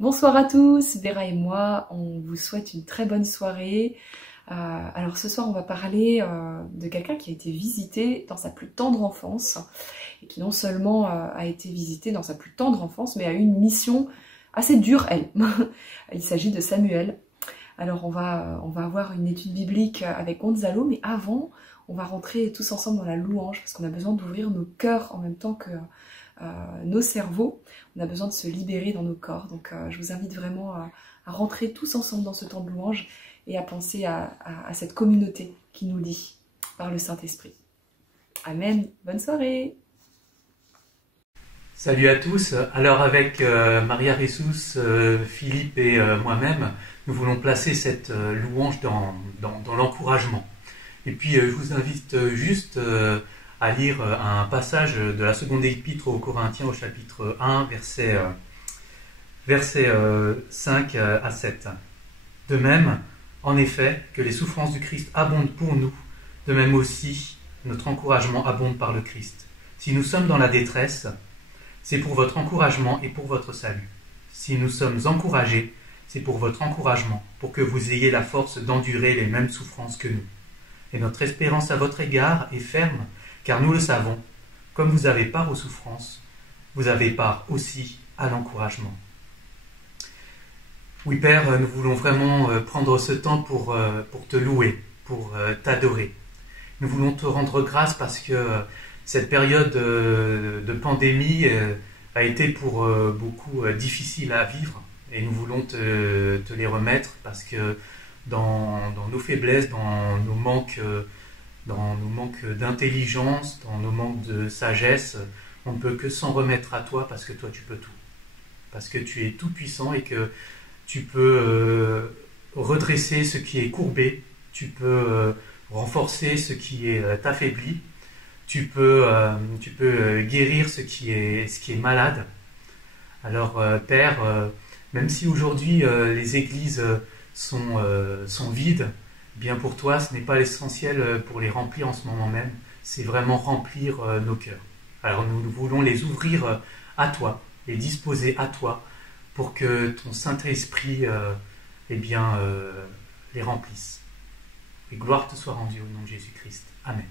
Bonsoir à tous, Vera et moi, on vous souhaite une très bonne soirée. Alors ce soir on va parler de quelqu'un qui a été visité dans sa plus tendre enfance et qui non seulement a été visité dans sa plus tendre enfance mais a eu une mission assez dure elle. Il s'agit de Samuel. Alors on va avoir une étude biblique avec Gonzalo, mais avant on va rentrer tous ensemble dans la louange parce qu'on a besoin d'ouvrir nos cœurs en même temps que nos cerveaux. On a besoin de se libérer dans nos corps. Donc je vous invite vraiment à rentrer tous ensemble dans ce temps de louange et à penser à cette communauté qui nous lie par le Saint-Esprit. Amen. Bonne soirée. Salut à tous. Alors avec Maria Ressous, Philippe et moi-même, nous voulons placer cette louange dans l'encouragement. Et puis je vous invite juste à lire un passage de la seconde épître aux Corinthiens au chapitre 1, versets 5 à 7. De même, en effet, que les souffrances du Christ abondent pour nous, de même aussi notre encouragement abonde par le Christ. Si nous sommes dans la détresse, c'est pour votre encouragement et pour votre salut. Si nous sommes encouragés, c'est pour votre encouragement, pour que vous ayez la force d'endurer les mêmes souffrances que nous. Et notre espérance à votre égard est ferme, car nous le savons, comme vous avez part aux souffrances, vous avez part aussi à l'encouragement. Oui, Père, nous voulons vraiment prendre ce temps pour te louer, pour t'adorer. Nous voulons te rendre grâce parce que cette période de pandémie a été pour beaucoup difficile à vivre. Et nous voulons te les remettre parce que dans nos faiblesses, dans nos manques d'intelligence, dans nos manques de sagesse, on ne peut que s'en remettre à toi parce que toi tu peux tout. Parce que tu es tout puissant et que tu peux redresser ce qui est courbé, tu peux renforcer ce qui est affaibli, tu peux guérir ce qui est malade. Alors Père, même si aujourd'hui les églises sont vides, bien pour toi, ce n'est pas l'essentiel pour les remplir en ce moment même, c'est vraiment remplir nos cœurs. Alors nous voulons les ouvrir à toi, les disposer à toi, pour que ton Saint-Esprit les remplisse. Et gloire te soit rendue au nom de Jésus-Christ. Amen.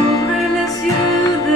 Ouvre les yeux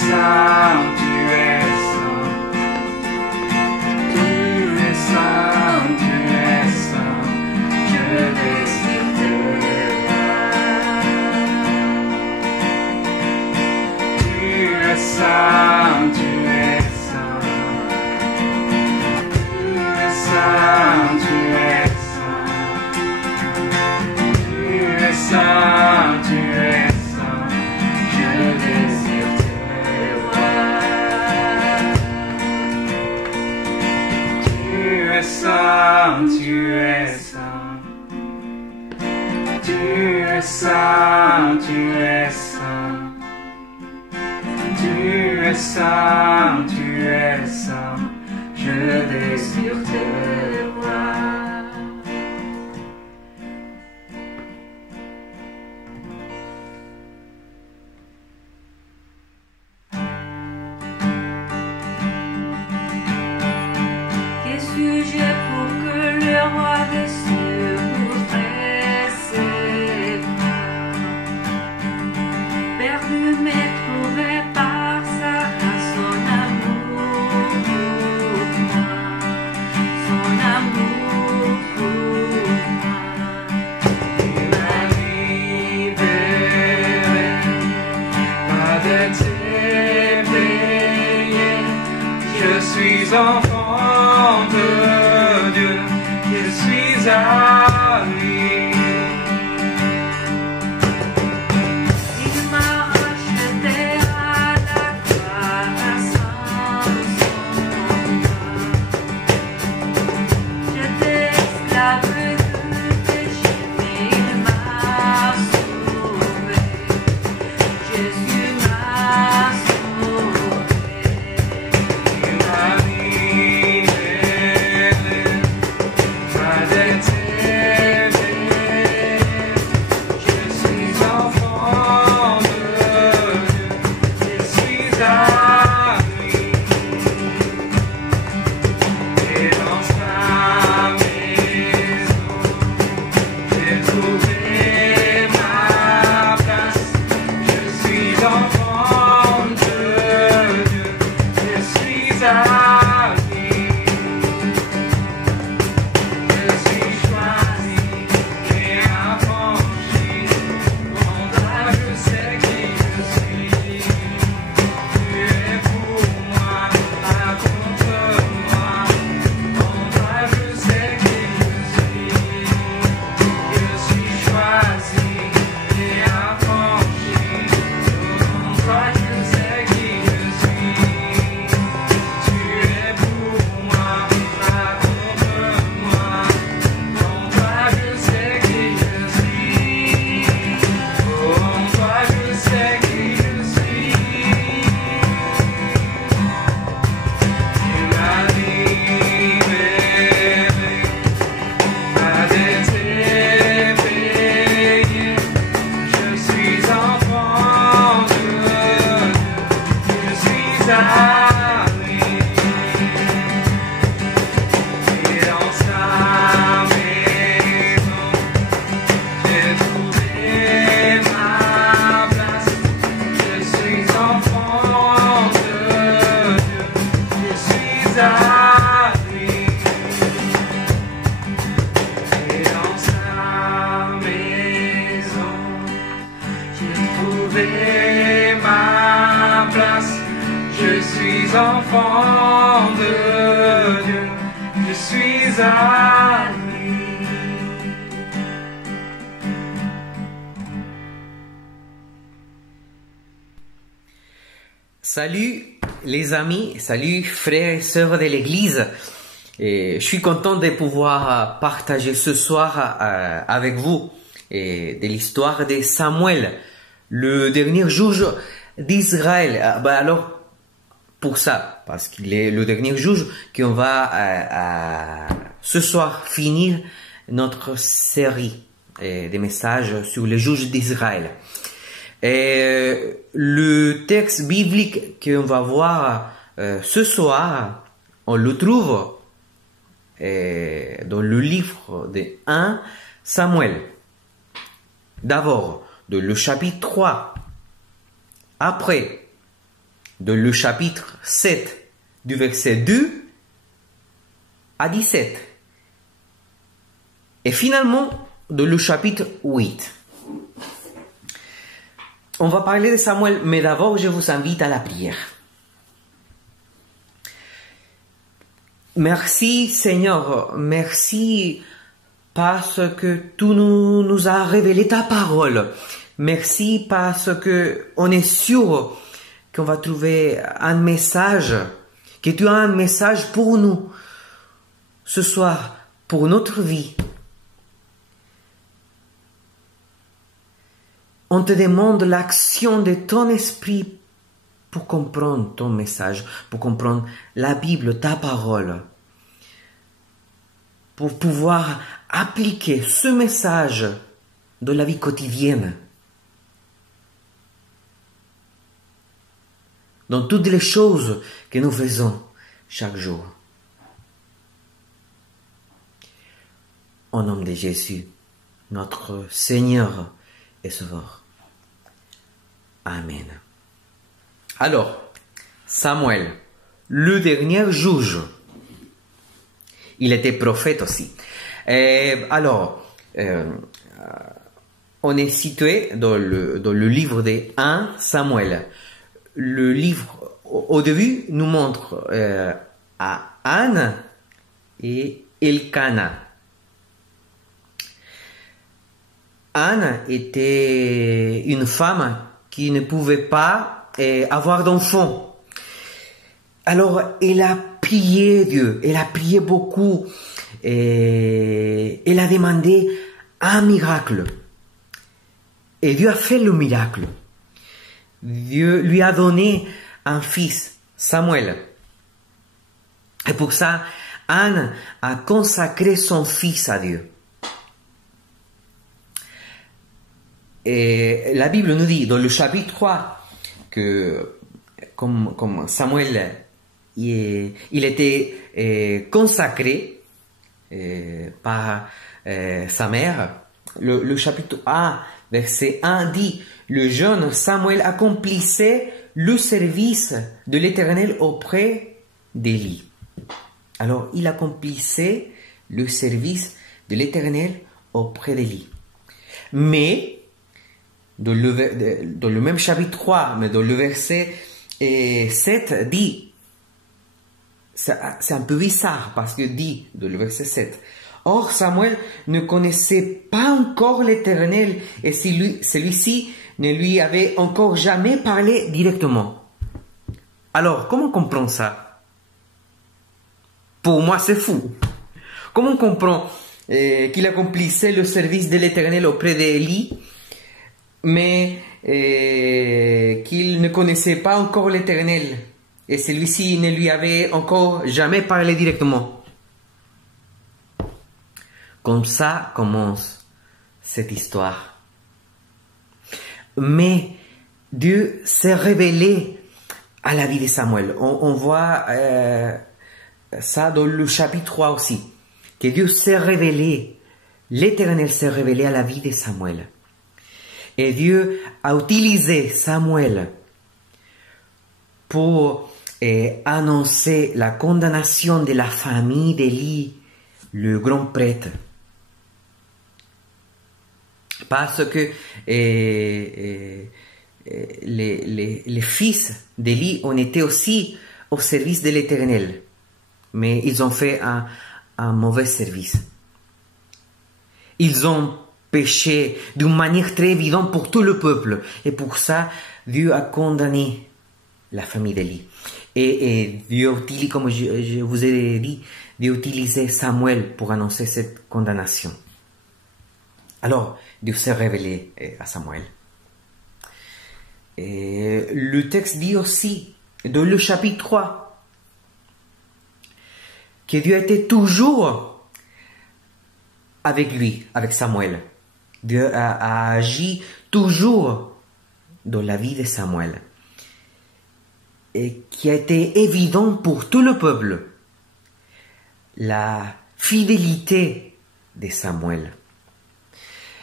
saint, tu es saint. Tu es saint, tu es saint. Je désire te voir. Tu es saint, tu es saint. Tu es saint, tu es saint. Tu es saint, tu es saint. Je désire te voir. Tu es saint, tu es saint. Tu es saint, tu es saint. Tu es saint, tu es saint. Je désire te voir. Quel sujet pour que le roi des cieux ouvrait ses bras, perdu mais trouvé par sa grâce, son amour pour moi, son amour pour moi. Il m'a libéré, pas de tes payés. Je suis enfant de Dieu, je suis à lui. Il m'a racheté à la croix, sans son bras. J'étais esclave du péché, mais il m'a sauvé. Jésus m'a sauvé. Il m'a libéré, pas de tes payés. Je suis enfant de Dieu, je suis à lui. Et dans sa maison, j'ai trouvé ma place. Je suis enfant de Dieu, je suis à lui. Je suis choisi et affranchi. En toi, je sais qui je suis. Tu es pour moi, pas contre moi. En toi, je sais qui je suis. Je suis choisi et affranchi. En toi, je sais qui je suis. Tu es pour moi, pas contre moi. En toi, je sais qui je suis. Oh, en toi, je sais qui je suis. Tu m'as libéré, pas de tes payés. Je suis enfant de Dieu, je suis à lui. Et dans sa maison, j'ai trouvé ma place. Je suis enfant de Dieu, je suis à lui. Et dans sa maison, j'ai trouvé ma place. Je suis enfant de Dieu, je suis à lui. Salut les amis, salut frères et sœurs de l'église. Et je suis content de pouvoir partager ce soir avec vous de l'histoire de Samuel, le dernier juge d'Israël. Alors, pour ça, parce qu'il est le dernier juge, qu'on va ce soir finir notre série de messages sur les juges d'Israël. Et le texte biblique qu'on va voir ce soir, on le trouve dans le livre de 1 Samuel. D'abord, dans le chapitre 3. Après, dans le chapitre 7, du verset 2 à 17. Et finalement, dans le chapitre 8. On va parler de Samuel, mais d'abord, je vous invite à la prière. Merci Seigneur, merci parce que tu nous as révélé ta parole. Merci parce que on est sûr qu'on va trouver un message, que tu as un message pour nous ce soir, pour notre vie. On te demande l'action de ton esprit pour comprendre ton message, pour comprendre la Bible, ta parole, pour pouvoir appliquer ce message dans la vie quotidienne, dans toutes les choses que nous faisons chaque jour. Au nom de Jésus, notre Seigneur et Sauveur. Amen. Alors, Samuel, le dernier juge, il était prophète aussi. On est situé dans le livre de 1 Samuel. Le livre, au début, nous montre à Anne et Elkana. Anne était une femme qui ne pouvait pas avoir d'enfant. Alors, elle a prié Dieu, elle a prié beaucoup, et elle a demandé un miracle. Et Dieu a fait le miracle. Dieu lui a donné un fils, Samuel. Et pour ça, Anne a consacré son fils à Dieu. Et la Bible nous dit dans le chapitre 3 que comme Samuel il était consacré par sa mère, le chapitre 1 verset 1 dit: le jeune Samuel accomplissait le service de l'Éternel auprès d'Élie. Alors il accomplissait le service de l'Éternel auprès d'Élie. Mais dans le même chapitre 3, mais dans le verset 7, dit, c'est un peu bizarre parce que dit, dans le verset 7, or Samuel ne connaissait pas encore l'Éternel et celui-ci ne lui avait encore jamais parlé directement. Alors, comment on comprend ça? Pour moi, c'est fou. Comment on comprend qu'il accomplissait le service de l'Éternel auprès d'Élie, mais qu'il ne connaissait pas encore l'Éternel et celui-ci ne lui avait encore jamais parlé directement. Comme ça commence cette histoire. Mais Dieu s'est révélé à la vie de Samuel. On voit ça dans le chapitre 3 aussi, que Dieu s'est révélé, l'Éternel s'est révélé à la vie de Samuel. Et Dieu a utilisé Samuel pour annoncer la condamnation de la famille d'Élie, le grand prêtre. Parce que les fils d'Élie ont été aussi au service de l'Éternel, mais ils ont fait un mauvais service. Ils ont péché d'une manière très évidente pour tout le peuple. Et pour ça, Dieu a condamné la famille d'Élie. Et Dieu utilise, comme je vous ai dit, Dieu utilisait Samuel pour annoncer cette condamnation. Alors, Dieu s'est révélé à Samuel. Et le texte dit aussi, dans le chapitre 3, que Dieu était toujours avec lui, avec Samuel. Dieu a agi toujours dans la vie de Samuel. Et qui a été évident pour tout le peuple. La fidélité de Samuel.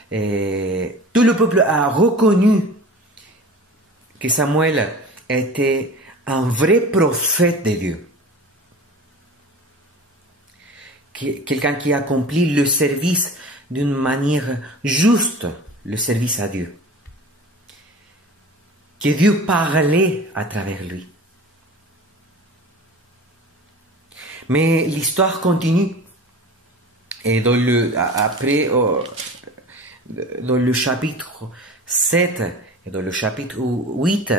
Et tout le peuple a reconnu que Samuel était un vrai prophète de Dieu. Quelqu'un qui accomplit le service d'une manière juste, le service à Dieu. Que Dieu parlait à travers lui. Mais l'histoire continue. Et dans le chapitre 7 et dans le chapitre 8,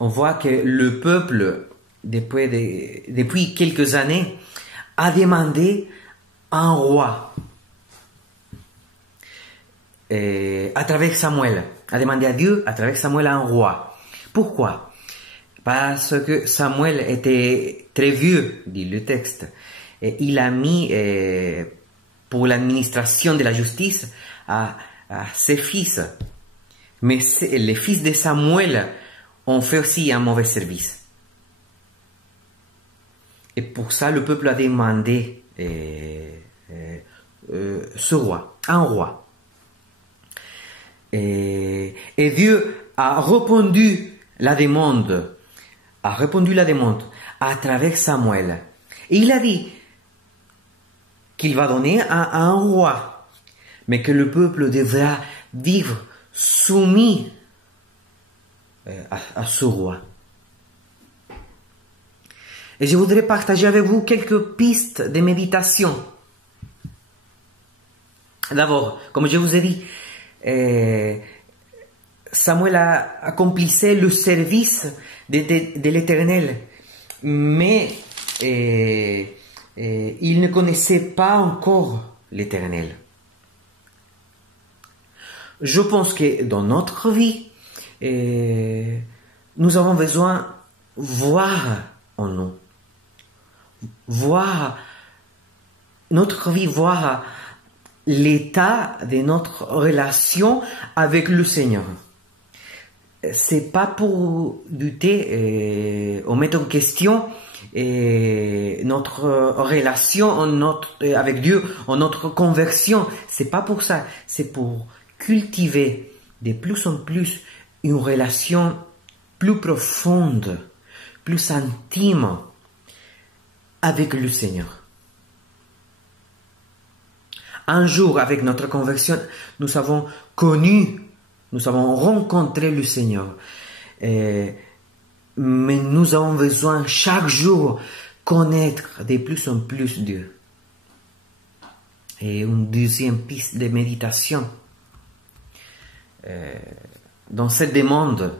on voit que le peuple, depuis quelques années, a demandé un roi. À travers Samuel. A demandé à Dieu, à travers Samuel, un roi. Pourquoi? Parce que Samuel était très vieux, dit le texte. Et il a mis pour l'administration de la justice à ses fils. Mais les fils de Samuel ont fait aussi un mauvais service. Et pour ça, le peuple a demandé ce roi, un roi. Et Dieu a répondu la demande à travers Samuel. Et il a dit qu'il va donner un roi, mais que le peuple devra vivre soumis à ce roi. Et je voudrais partager avec vous quelques pistes de méditation. D'abord, comme je vous ai dit, Samuel accomplissait le service de l'Éternel, mais il ne connaissait pas encore l'Éternel. Je pense que dans notre vie, nous avons besoin de voir en nous, voir notre vie, voir l'état de notre relation avec le Seigneur. C'est pas pour douter ou mettre en question notre relation avec Dieu, notre conversion. C'est pas pour ça. C'est pour cultiver de plus en plus une relation plus profonde, plus intime avec le Seigneur. Un jour, avec notre conversion, nous avons rencontré le Seigneur. Mais nous avons besoin chaque jour connaître de plus en plus Dieu. Et une deuxième piste de méditation. Dans cette demande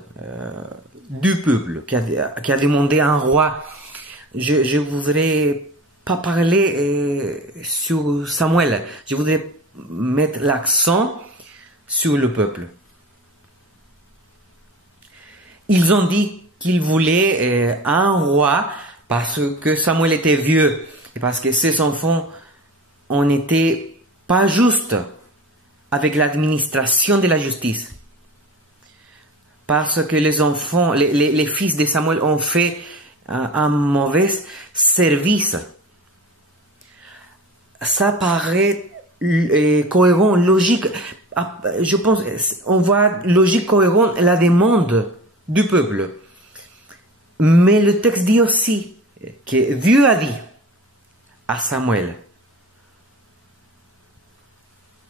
du peuple qui a demandé un roi, je voudrais pas parler sur Samuel. Je voudrais mettre l'accent sur le peuple. Ils ont dit qu'ils voulaient un roi parce que Samuel était vieux et parce que ses enfants n'étaient pas justes avec l'administration de la justice. Parce que les enfants, les fils de Samuel ont fait un mauvais service. Ça paraît cohérent, logique. Je pense, on voit logique, cohérent la demande du peuple. Mais le texte dit aussi que Dieu a dit à Samuel,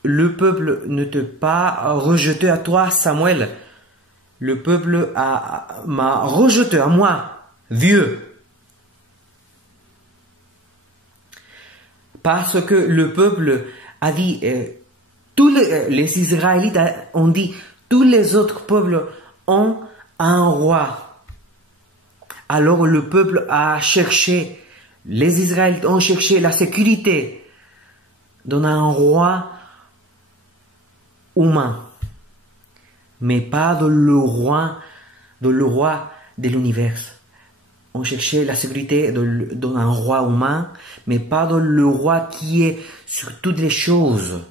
le peuple ne t'a pas rejeté à toi, Samuel. Le peuple m'a rejeté à moi, vieux. Parce que le peuple a dit, tous les Israélites ont dit, tous les autres peuples ont un roi. Alors le peuple a cherché, les Israélites ont cherché la sécurité dans un roi humain, mais pas dans le roi de l'univers. On cherchait la sécurité dans un roi humain, mais pas dans le roi qui est sur toutes les choses.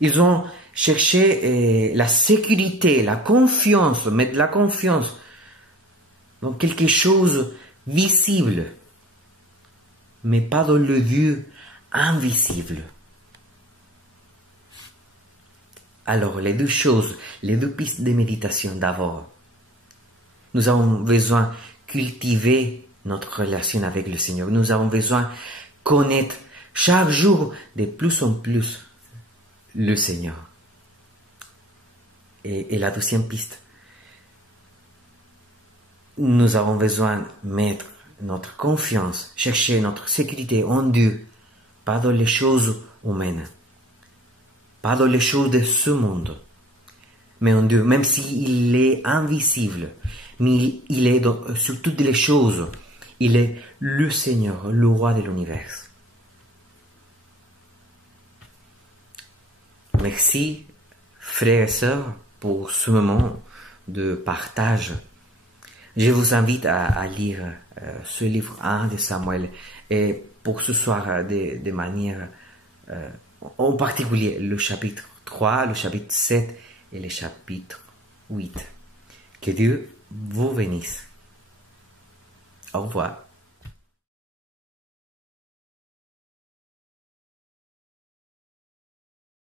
Ils ont cherché la sécurité, la confiance, mettre la confiance dans quelque chose visible, mais pas dans le Dieu invisible. Alors, les deux choses, les deux pistes de méditation d'abord. Nous avons besoin de cultiver notre relation avec le Seigneur. Nous avons besoin de connaître chaque jour de plus en plus le Seigneur. Et la deuxième piste, nous avons besoin de mettre notre confiance, chercher notre sécurité en Dieu, pas dans les choses humaines, pas dans les choses de ce monde, mais en Dieu, même s'il est invisible, mais il est sur toutes les choses, il est le Seigneur, le roi de l'univers. Merci, frères et sœurs, pour ce moment de partage. Je vous invite à lire ce livre 1 de Samuel, et pour ce soir de manière en particulier le chapitre 3, le chapitre 7 et le chapitre 8. Que Dieu vous bénisse. Au revoir.